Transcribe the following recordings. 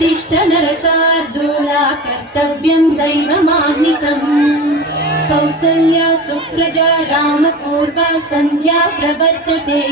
उत्तिष्ठ नरशार्दूला कर्तव्यं दैवमान्निकम् कौसल्या सुप्रजा रामपूर्वा सन्ध्या प्रवर्तते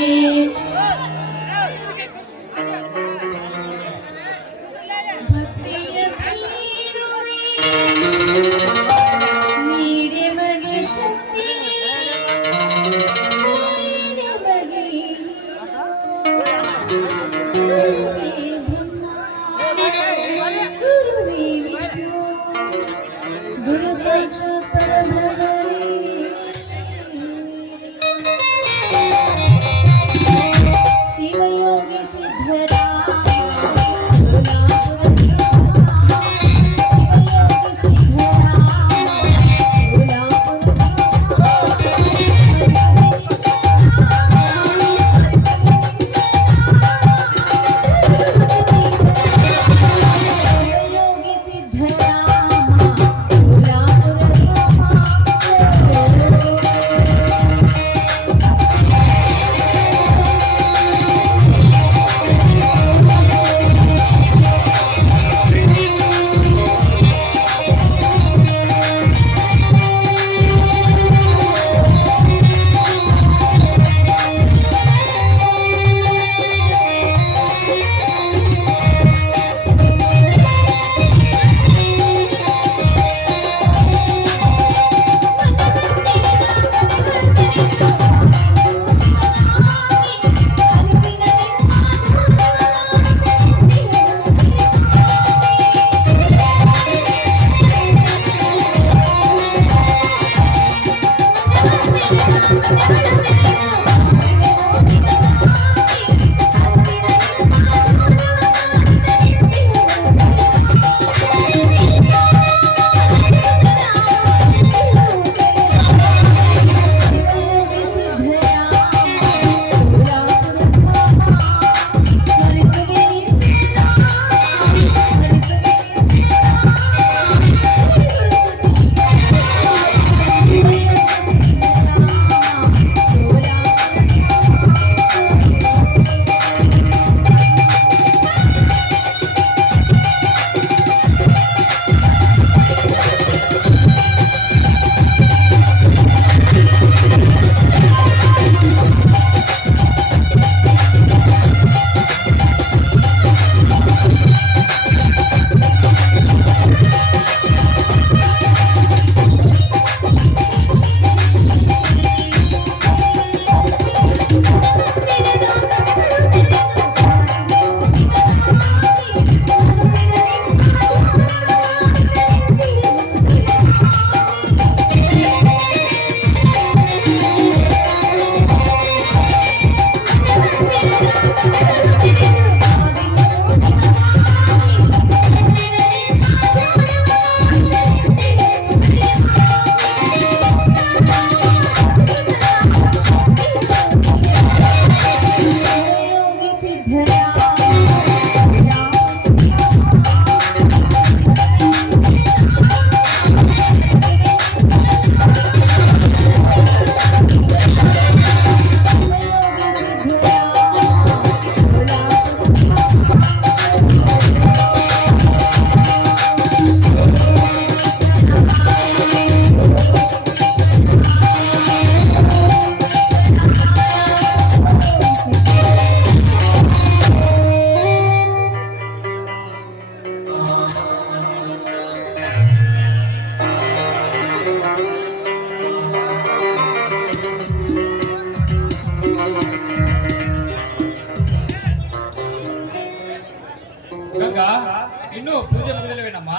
ಇನ್ನು ಪೂಜೆ ಮುಗಿದಿಲ್ಲವೇನಮ್ಮ?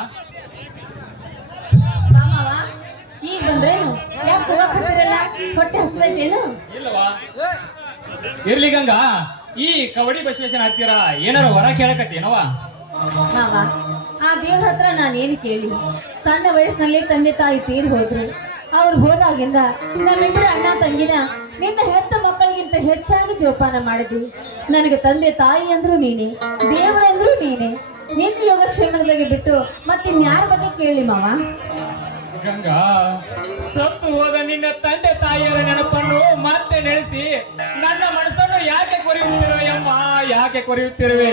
ಮಾಮವ ಈಗ ಬಂದ್ರೇನು? ಯಾಕೆ ಹೋಗಕ್ಕಿರಲ್ಲ? ಹೊಟ್ಟೆ ಹಸ್ದೈತೇನು? ಇಲ್ಲವಾ? ಇರ್ಲಿ ಗಂಗಾ, ಈ ಕವಡಿ ಬಸವೇಶ್ವರನ ಹತ್ತಿರ ಏನಾರ ವರ ಕೇಳಕತ್ತೇನವ? ಮಾವ, ಆ ದೇವ್ರ ಹತ್ರ ನಾನೇನು ಕೇಳಿ? ಸಣ್ಣ ವಯಸ್ಸಿನಲ್ಲಿ ತಂದೆ ತಾಯಿ ತೀರಿ ಹೋದ್ರು. ಅವ್ರು ಹೋದಾಗಿಂದ ನಮ್ಮಿಬ್ಬರು ಅಣ್ಣ ತಂಗಿನ ನಿನ್ನ ಹೆತ್ತ ಮಕ್ಕಳಿಗಿಂತ ಹೆಚ್ಚಾಗಿ ಜೋಪಾನ ಮಾಡಿದ್ವಿ. ನನಗೆ ತಂದೆ ತಾಯಿ ಅಂದ್ರು ನೀನೆ, ದೇವರಂದ್ರು ನೀನೆ. ನಿನ್ನ ಯೋಗಕ್ಷೇಮದ ಬಗ್ಗೆ ಬಿಟ್ಟು ಮತ್ತಿನ್ಯಾರ ಬಗ್ಗೆ ಕೇಳಿ ಮಾವ? ಗಂಗಾ, ಸತ್ತು ಹೋದ ನಿನ್ನ ತಂದೆ ತಾಯಿಯರ ನೆನಪನ್ನು ಮತ್ತೆ ನೆನೆಸಿ ನನ್ನ ಮನಸ್ಸನ್ನು ಯಾಕೆ ಕೊರೆಯುತ್ತಿರುವೆ ಅಮ್ಮ? ಯಾಕೆ ಕೊರೆಯುತ್ತಿರುವೆ?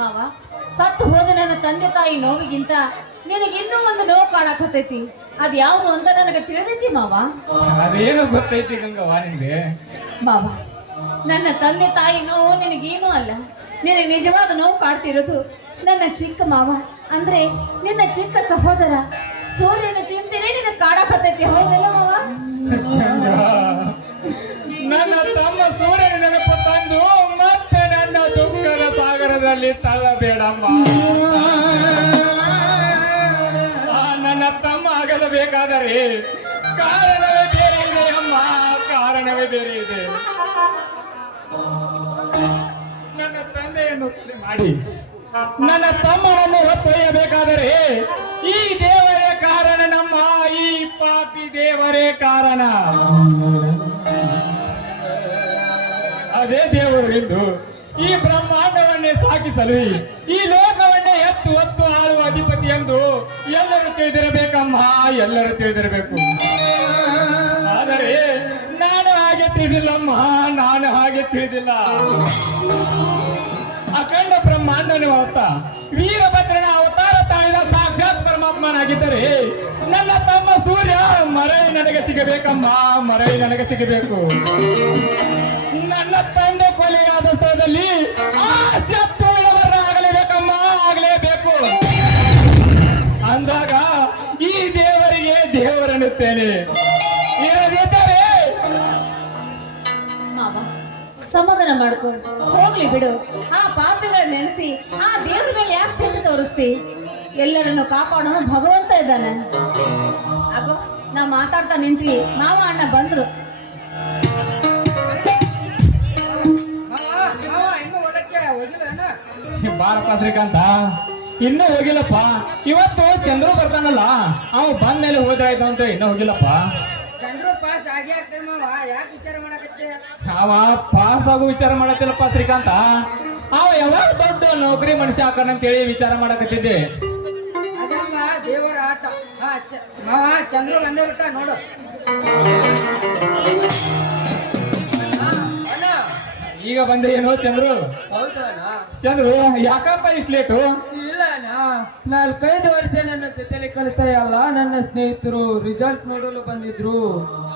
ಮಾವ, ಸತ್ತು ಹೋದ ನನ್ನ ತಂದೆ ತಾಯಿ ನೋವಿಗಿಂತ ನಿನಗೆ ಇನ್ನೂ ಒಂದು ನೋವು ಕಾಡಕತ್ತೈತಿ. ಅದ್ ಯಾವುದು ಅಂತ ನನಗೆ ತಿಳಿದೈತಿ ಮಾವ. ಅದೇನು ಗೊತ್ತೈತಿ ಗಂಗವ್ವ ನಿಂಗೆ? ಮಾವ, ನನ್ನ ತಂದೆ ತಾಯಿ ನೋವು ನಿನಗೇನೂ ಅಲ್ಲ. ನಿನಗೆ ನಿಜವಾದ ನೋವು ಕಾಡ್ತಿರೋದು ನನ್ನ ಚಿಕ್ಕ ಮಾವ, ಅಂದ್ರೆ ನಿನ್ನ ಚಿಕ್ಕ ಸಹೋದರ ಸೂರ್ಯನ ಚಿಂತೆನೆ ನಿನಗೆ ಕಾಡಕತ್ತೈತಿ. ಹೌದಲ್ಲ ಮಾವ? ನನ್ನ ತಮ್ಮ ಸೂರ್ಯನ ನೆನಪು ತಂದು ಮತ್ತೆ ನನ್ನ ದುಃಖದ ಸಾಗರದಲ್ಲಿ ತಳ್ಳಬೇಡಮ್ಮ. ನನ್ನ ತಮ್ಮ ಆಗಲಬೇಕಾದರೆ ಕಾರಣವೇ ಬೇರೆ ಇದೆ ಅಮ್ಮ, ಕಾರಣವೇ ಬೇರೆ ಇದೆ. ನನ್ನ ತಂದೆಯನ್ನು ಮಾಡಿ ನನ್ನ ತಮ್ಮನನ್ನು ಹೊತ್ತೊಯ್ಯಬೇಕಾದರೆ ಈ ದೇವರೇ ಕಾರಣ ನಮ್ಮ, ಈ ಪಾಪಿ ದೇವರೇ ಕಾರಣ. ಅದೇ ದೇವರು ಎಂದು ಈ ಬ್ರಹ್ಮಾಂಡವನ್ನೇ ಸಾಕಿಸಲು ಈ ಲೋಕವನ್ನೇ ಎತ್ತು ಹೊತ್ತು ಆಳುವ ಅಧಿಪತಿ ಎಂದು ಎಲ್ಲರೂ ತಿಳಿದಿರಬೇಕಮ್ಮ, ಎಲ್ಲರೂ ತಿಳಿದಿರಬೇಕು. ಆದರೆ ನಾನು ಹಾಗೆ ತಿಳಿದಿಲ್ಲಮ್ಮ, ನಾನು ಹಾಗೆ ತಿಳಿದಿಲ್ಲ. ಅಖಂಡ ಬ್ರಹ್ಮಾಂಡನ ಹೊತ್ತ ವೀರಭದ್ರನ ಅವತಾರ ತಾಳಿದ ಸಾಕ್ಷಾತ್ ಪರಮಾತ್ಮನಾಗಿದ್ದರೆ ನನ್ನ ತಮ್ಮ ಸೂರ್ಯ ಮರಳಿ ನನಗೆ ಸಿಗಬೇಕಮ್ಮ, ಮರಳಿ ನನಗೆ ಸಿಗಬೇಕು. ನನ್ನ ತಂದೆ ಕೊಲೆಯಾದ ಸ್ಥಳದಲ್ಲಿ ಆ ಶತ್ರುವಿನ ಮರಣ ಆಗಲೇಬೇಕಮ್ಮ, ಆಗಲೇಬೇಕು. ಅಂದಾಗ ಈ ದೇವರಿಗೆ ದೇವರನ್ನುತ್ತೇನೆ. ಇರದಿದ್ದರೆ ಮಾವ, ಸಮಾಧಾನ ಮಾಡ್ಕೊಂಡು ಹೋಗ್ಲಿ ಬಿಡು. ಆ ಪಾಪಿಗಳ ನೆನೆಸಿ ಆ ದೇವ್ರ ಮೇಲೆ ಯಾಕೆ ಸಿಟ್ಟು ತೋರಿಸ್ತಿ? ಎಲ್ಲರನ್ನು ಕಾಪಾಡೋನು ಭಗವಂತ ಇದ್ದಾನೆ. ಆಗೋ, ನಾ ಮಾತಾಡ್ತಾ ನಿಂತ್ವಿ, ಮಾವ ಅಣ್ಣ ಬಂದ್ರು. ಬಾರಪ್ಪ ಶ್ರೀಕಾಂತ, ಇನ್ನೂ ಹೋಗಿಲ್ಲಪ್ಪ. ಇವತ್ತು ಚಂದ್ರು ಬರ್ತಾನಲ್ಲ, ಅವ ಬಂದ ಮೇಲೆ ಹೋದ್ರಾಯ್ತು ಅಂತ ಇನ್ನೂ ಹೋಗಿಲ್ಲಪ್ಪ. ಚಂದ್ರು ಪಾಸ್ ಆಗೇ ಆಗ್ತದೆ ಮಾವ, ಯಾಕೆ ವಿಚಾರ ಮಾಡಕತ್ತೆ? ಅವ ಪಾಸ್ ಆಗೋ ವಿಚಾರ ಮಾಡತ್ತಿಲ್ಲಪ್ಪ ಶ್ರೀಕಾಂತ. ಅವ ಯಾವಾಗ ದೊಡ್ಡ ನೌಕರಿ ಮನುಷ್ಯ ಹಾಕೋಣ ಅಂತೇಳಿ ವಿಚಾರ ಮಾಡಕತ್ತಿದ್ದೆ. ಅದಲ್ಲ ದೇವರ ಆಟ. ಮಾವ ಚಂದ್ರು ಬಂದೇ ಬಿಟ್ಟ ನೋಡು. ಈಗ ಬಂದೆ ಏನೋ ಚಂದ್ರು? ಚಂದ್ರು, ಯಾಕಪ್ಪ ಇಷ್ಟು ಲೇಟು? ಇಲ್ಲ ಅಣ್ಣ, 4-5 ವರ್ಷ ನನ್ನ ಜೊತೆಲಿ ಕಲಿತಾಯಲ್ಲ ನನ್ನ ಸ್ನೇಹಿತರು ರಿಸಲ್ಟ್ ನೋಡಲು ಬಂದಿದ್ರು,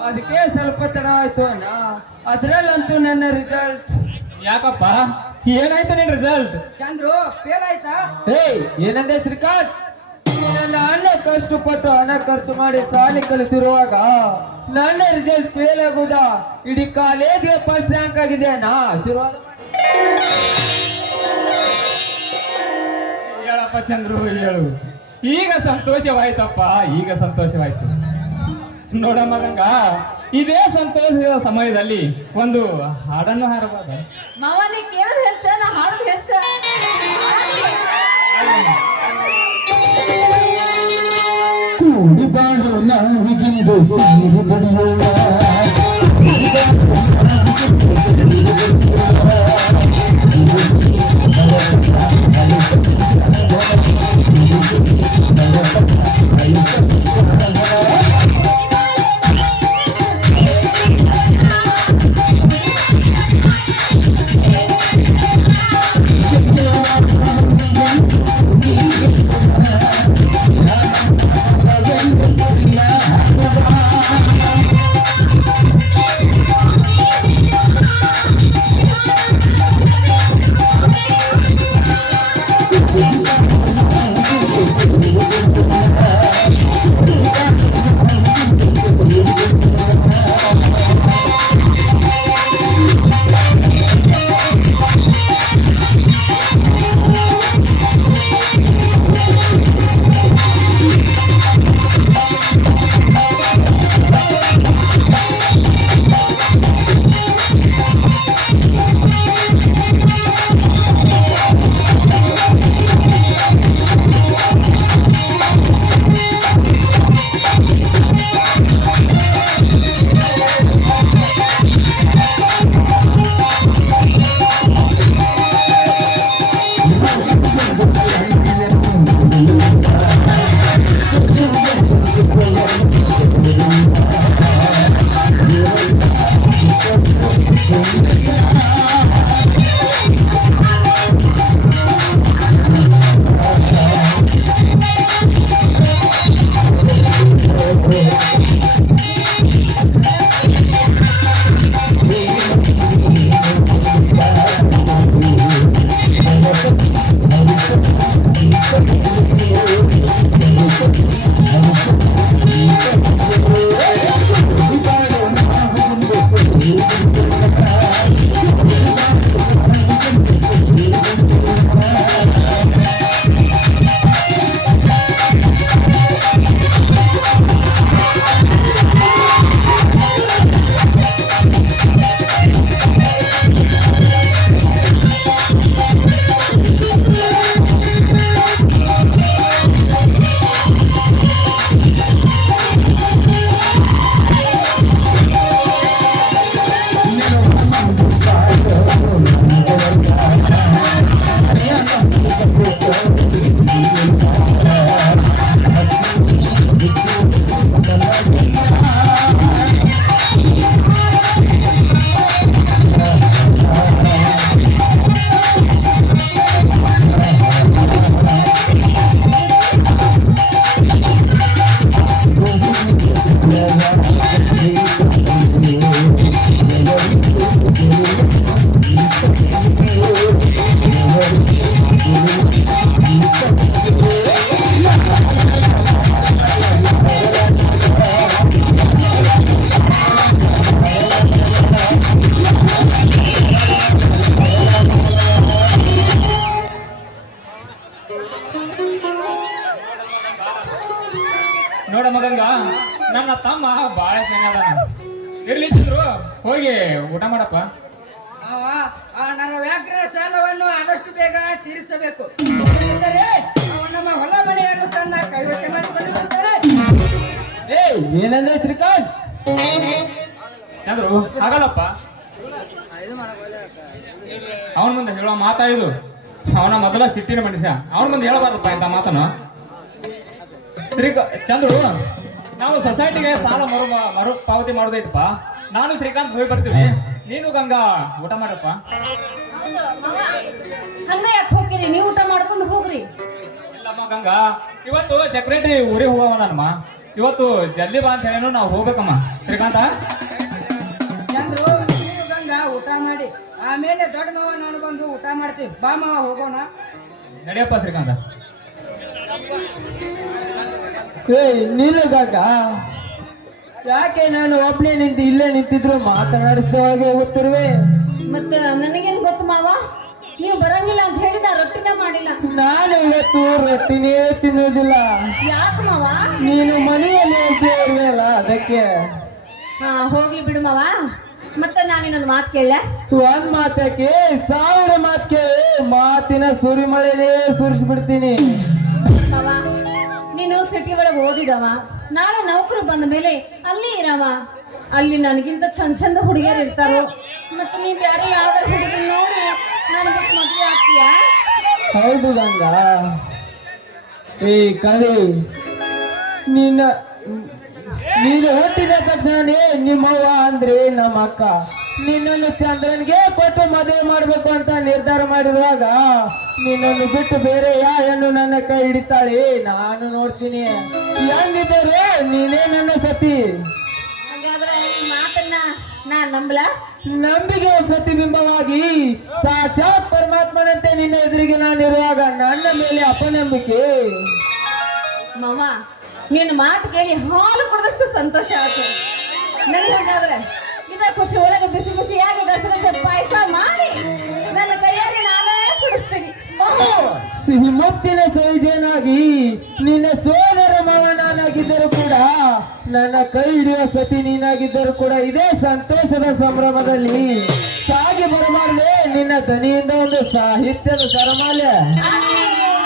ಅದಕ್ಕೆ ಸ್ವಲ್ಪ ತಡ ಆಯ್ತು ಅಣ್ಣ. ಅದ್ರಲ್ಲಂತೂ ನನ್ನ ರಿಸಲ್ಟ್. ಯಾಕಪ್ಪ, ಏನಾಯ್ತು ನಿನ್ ರಿಸಲ್ಟ್? ಚಂದ್ರು ಫೇಲ್ ಆಯ್ತಾ? ಏನಂದೆ ಶ್ರೀಕಾಂತ್? ನನ್ನ ಅಣ್ಣ ಕಷ್ಟಪಟ್ಟು ಹಣ ಖರ್ಚು ಮಾಡಿ ಸಾಲಿ ಕಲಿಸಿರುವಾಗ ನನ್ನ ರಿಸಲ್ಟ್ ಫೇಲ್ ಆಗುದಾ? ಇಡೀ ಕಾಲೇಜ್ಗೆ ಫಸ್ಟ್ ರ್ಯಾಂಕ್ ಆಗಿದೆ ಅಣ್ಣ. ಆಶೀರ್ವಾದ ಹೇಳಪ್ಪ ಚಂದ್ರು, ಹೇಳು. ಈಗ ಸಂತೋಷವಾಯ್ತಪ್ಪ, ಈಗ ಸಂತೋಷವಾಯ್ತು. ನೋಡಮ್ಮ ಗಂಗಾ, ಇದೇ ಸಂತೋಷದ ಸಮಯದಲ್ಲಿ ಒಂದು ಹಾಡನ್ನು ಹಾಡಬಹುದು. ಮಾವ, ನೀ ಕೇಳೋದು ಹೆಚ್ಚ, ನಾ ಹಾಡೋದು ಹೆಚ್ಚ. ಕೂಡಿ ಬಾಳು ನಾವಿಗಿಂದು ಸೇರಿ ದುಡಿಯೋಣ. ನನ್ನ ತಮ್ಮ ಬಾಳ ಚೆನ್ನಾದ. ಇರ್ಲಿ ಚಂದ್ರು, ಹೋಗಿ ಊಟ ಮಾಡಪ್ಪ. ಆ ನನ್ನ ವ್ಯಾಘ್ರ ಸಾಲವನ್ನು ಆದಷ್ಟು ಬೇಗ ತೀರಿಸಬೇಕು. ಇಲ್ಲದಿದ್ದರೆ ಅವನು ನಮ್ಮ ಹೊಲ ಮನೆಯನ್ನು ತನ್ನ ಕೈವಶ ಮಾಡಿಕೊಂಡು ಬಿಡುತ್ತಾನೆ. ಏನಂದ್ರೆ ಶ್ರೀಕಾಂತ್? ಚಂದ್ರು ಆಗಲ್ಲಪ್ಪ, ಅವನ ಮುಂದೆ ಹೇಳೋ ಮಾತಾ ಇದು. ಅವನ ಮೊದಲ ಸಿಟ್ಟಿನ ಮನುಷ್ಯ, ಅವನ ಮುಂದೆ ಹೇಳಬಾರ್ದಪ್ಪ ಇಂಥ ಮಾತನ್ನು. ಚಂದ್ರು, ನಾವು ಸೊಸೈಟಿಗೆ ಸಾಲ ಮರು ಪಾವತಿ ಮಾಡೋದೈತಪ್ಪ. ನಾನು ಶ್ರೀಕಾಂತ್ ಹೋಗಿ ಬರ್ತೀವಿ, ನೀನು ಗಂಗಾ ಊಟ ಮಾಡಪ್ಪ. ಹಂಗ ಯಾಕೆ ಹೋಗ್ತೀರಿ? ನೀವು ಊಟ ಮಾಡ್ಕೊಂಡು ಹೋಗ್ರಿ. ಇಲ್ಲಮ್ಮ ಗಂಗಾ, ಇವತ್ತು ಸೆಕ್ರೆಟರಿ ಊರಿಗೆ ಹೋಗವನಮ್ಮ. ಇವತ್ತು ಜಲ್ದಿ ಬಾ ಅಂತ ಹೇಳೇನು, ನಾವು ಹೋಗ್ಬೇಕಮ್ಮ. ಶ್ರೀಕಾಂತ ಚಂದ್ರು, ನೀನು ಗಂಗಾ ಊಟ ಮಾಡಿ ಆಮೇಲೆ ದೊಡ್ಡ ಮಾವ ನಾನು ಬಂದು ಊಟ ಮಾಡ್ತೀವಿ. ಬಾ ಮಾವ ಹೋಗೋಣ. ನಡಿಯಪ್ಪ ಶ್ರೀಕಾಂತ. ನಿಲ್ಲುಗಾಗ, ಯಾಕೆ ನಾನು ಒಬ್ಬನೇ ನಿಂತು ಇಲ್ಲೇ ನಿಂತಿದ್ರು ಮಾತನಾಡಿಸ್ದ ಒಳಗೆ ಹೋಗುತ್ತಿರುವೆ? ಮತ್ತೆ ನನಗೇನು ಗೊತ್ತು ಮಾವ, ನೀವು ಬರಂಗಿಲ್ಲ ಅಂತ ಹೇಳಿ ನಾ ರೊಟ್ಟಿನೇ ಮಾಡಿಲ್ಲ. ನಾನು ಇವತ್ತು ರೊಟ್ಟಿನೇ ತಿನ್ನುವುದಿಲ್ಲ. ಯಾಕೆ ಮಾವ? ನೀನು ಮನೆಯಲ್ಲಿ ಇರುವೆಯಲ್ಲ, ಅದಕ್ಕೆ. ಹಾ, ಹೋಗ್ಲಿ ಬಿಡು ಮಾವ. ಮತ್ತೆ ನಾನಿನ್ನೊಂದು ಮಾತು ಕೇಳ. ಒಂದ್ ಮಾತಕ್ಕೆ 1000 ಮಾತು ಕೇಳಿ ಮಾತಿನ ಸುರಿಮಳೆನೇ ಸುರಿಸ್ಬಿಡ್ತೀನಿ. ಮಾವ, ನೀನು ಸಿಟಿ ಒಳಗೆ ಓದಿದವ, ನಾಳೆ ನೌಕರು ಬಂದ ಮೇಲೆ ಅಲ್ಲಿ ಇರವ. ಅಲ್ಲಿ ನನಗಿಂತ ಚಂದ ಹುಡುಗಿಯರು ಇರ್ತಾರೋ. ಮತ್ತೆ ನೀವು ಬೇರೆ ಯಾವ್ದಾರು ಹುಡುಗಿ ನೋಡಿ ನನಗೆ ಮದುವೆ ಆಗ್ತೀಯಾ? ಹೌದು ಗಂಗಾ. ಕಲಿ, ನೀನು ಹುಟ್ಟಿದ ತಕ್ಷಣನೇ ನಿಮ್ಮವ್ವ ಅಂದ್ರೆ ನಮ್ಮ ಅಕ್ಕ ನಿನ್ನನ್ನು ಚಂದ್ರನ್ಗೆ ಕೊಟ್ಟು ಮದುವೆ ಮಾಡ್ಬೇಕು ಅಂತ ನಿರ್ಧಾರ ಮಾಡಿರುವಾಗ ನಿನ್ನನ್ನು ಬಿಟ್ಟು ಬೇರೆ ಯಾ ಹೆಣ್ಣು ನನ್ನ ಕೈ ಹಿಡಿತಾಳೆ? ನಾನು ನೋಡ್ತೀನಿ. ಹೆಂಗಿದ್ದರೆ ನೀನೇ ನನ್ನ ಸತಿ. ಹಾಗಾದ್ರೆ ಈ ಮಾತನ್ನ ನಾನ್ ನಂಬಲ? ನಂಬಿಕೆ ಪ್ರತಿಬಿಂಬವಾಗಿ ಸಾಕ್ಷಾತ್ ಪರಮಾತ್ಮನಂತೆ ನಿನ್ನ ಎದುರಿಗೆ ನಾನಿರುವಾಗ ನನ್ನ ಮೇಲೆ ಅಪನಂಬಿಕೆ. ಮಾವ, ನಿನ್ನ ಮಾತು ಕೇಳಿ ಹಾಲು ಕುಡಿದಷ್ಟು ಸಂತೋಷ ಆಯ್ತು ನನಗೆ. ಹಾಗಾದ್ರೆ ಇದ ಖುಷಿ ಒಳಗೆ ಬಿಸಿ ಬಿಸಿಯಾಗಿ ಗಸಗಸೆ ಪಾಯಸ ಮಾಡಿ ನನ್ನ ಕೈಯಲ್ಲಿ ನಾನೇ ಕುಡಿಸ್ತೀನಿ. ಸಿಹಿ ಮುತ್ತಿನ ಸೈಜನಾಗಿ ನಿನ್ನ ಸೋದರ ಮಾವನಾಗಿದ್ದರೂ ಕೂಡ ನನ್ನ ಕೈ ಹಿಡಿಯುವ ಸತಿ ನೀನಾಗಿದ್ದರೂ ಕೂಡ ಇದೇ ಸಂತೋಷದ ಸಂಭ್ರಮದಲ್ಲಿ ಸಾಗಿ ಬರಬಾರ್ದೆ ನಿನ್ನ ದನಿಯಿಂದ ಒಂದು ಸಾಹಿತ್ಯದ ಸರಮಾಲೆ.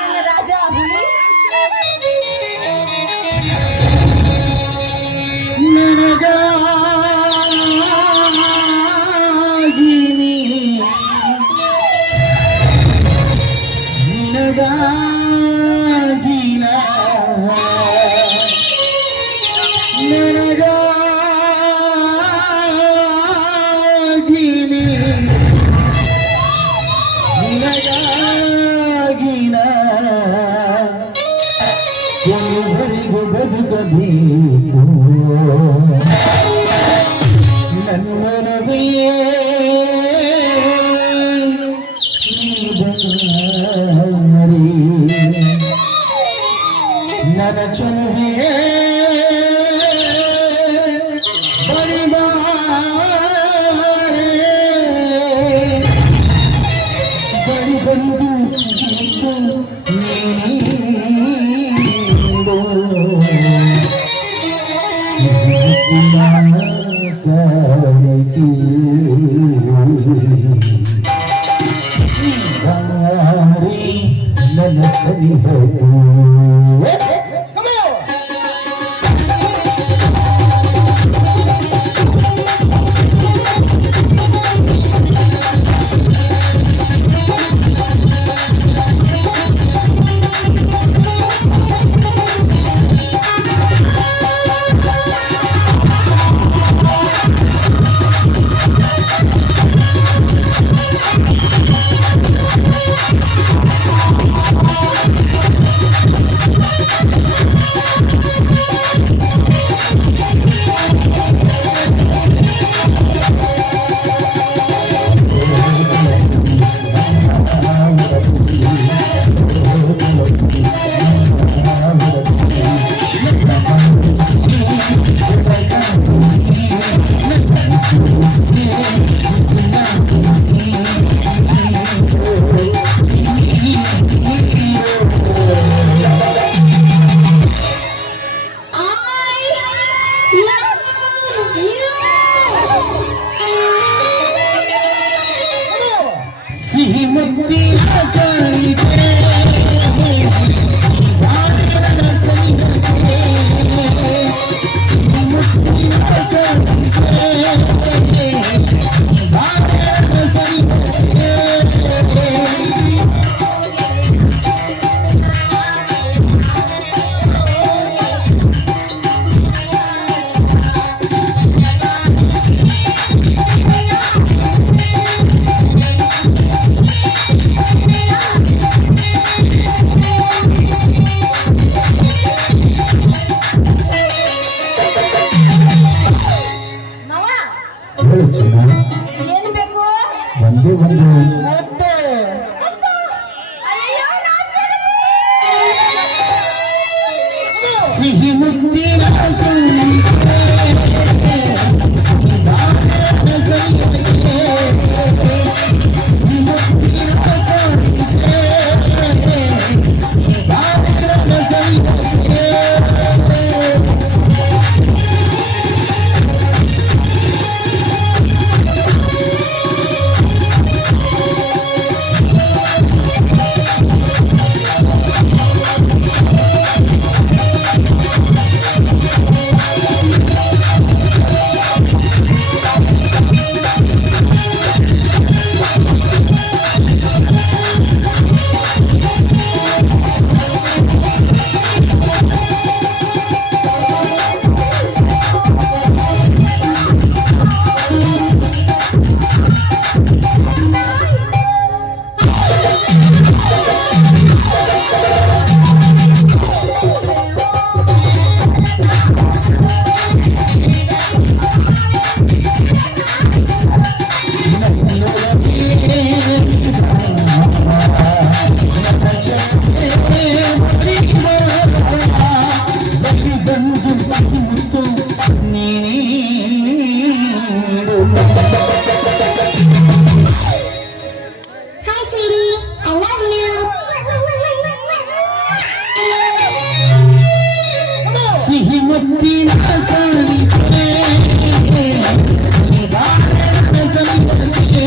ನನ್ನ ರಾಜ ಹುಲಿ. ಬದುಕಬೇಕು ನನ್ನೊಲವೇ ನನ್ನ ಚಲುವೆ ಬಳಿ ಬಂದು ಸಿಕ್ಕು ನನ್ನ ಸರಿ ಸಿಹಿ ಮುತ್ತಿನ ಕಾಣಿಕೆ ಬಾಳಿನ ಸನಿಹಕ್ಕೆ ಸಿಹಿ ಮುತ್ತಿನ ಕಾಣಿಕೆ ಬಾಳಿನ ಸನಿಹಕ್ಕೆ ಮಾವ ಹೇಳು ಚಿನ್ನ ಏನ್ ಬೇಕು? ಒಂದೇ ಒಂದು ಮುತ್ತು. ಮುತ್ತು? ಅಯ್ಯಯ್ಯೋ, ನಾಚ್ಬೇಡಿ. ಸಿಹಿ ಮುತ್ತಿನ Hi, sweetie. I love you. ಸಿಹಿ ಮುತ್ತಿನ ಕಾಣಿಕೆ ಬಾಳಿನ ಸನಿಹಕ್ಕೆ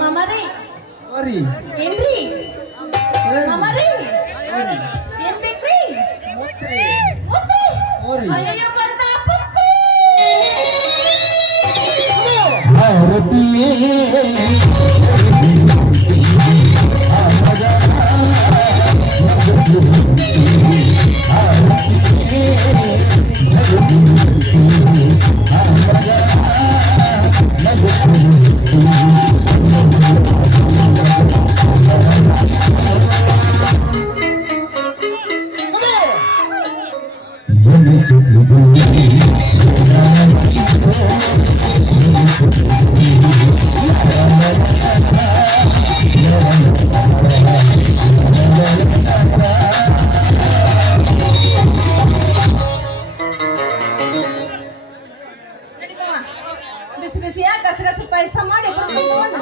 ಮಾಮಾರಿ, ಮರಿ ಏನ್ರಿ? ಮಾಮಾರಿ, ಏನ್ ಬೇಕ್ರಿ? ಮುತ್ರಿ ಮುತ್ತು? ಮರಿ ಅಯ್ಯಯ್ಯೋ, ಬರ್ತಾ ಪುತ್ತು. ಭಾರತೀಯೇ ಎನಿಸುತ್ತಿದೆ ಬಿಸಿ ಬಿಸಿಯಾಗಿ ಗಸಗಸೆ ಪಾಯಸ ಮಾಡಿ ಕೊಡ್ತೀನಿ ನೋಡು.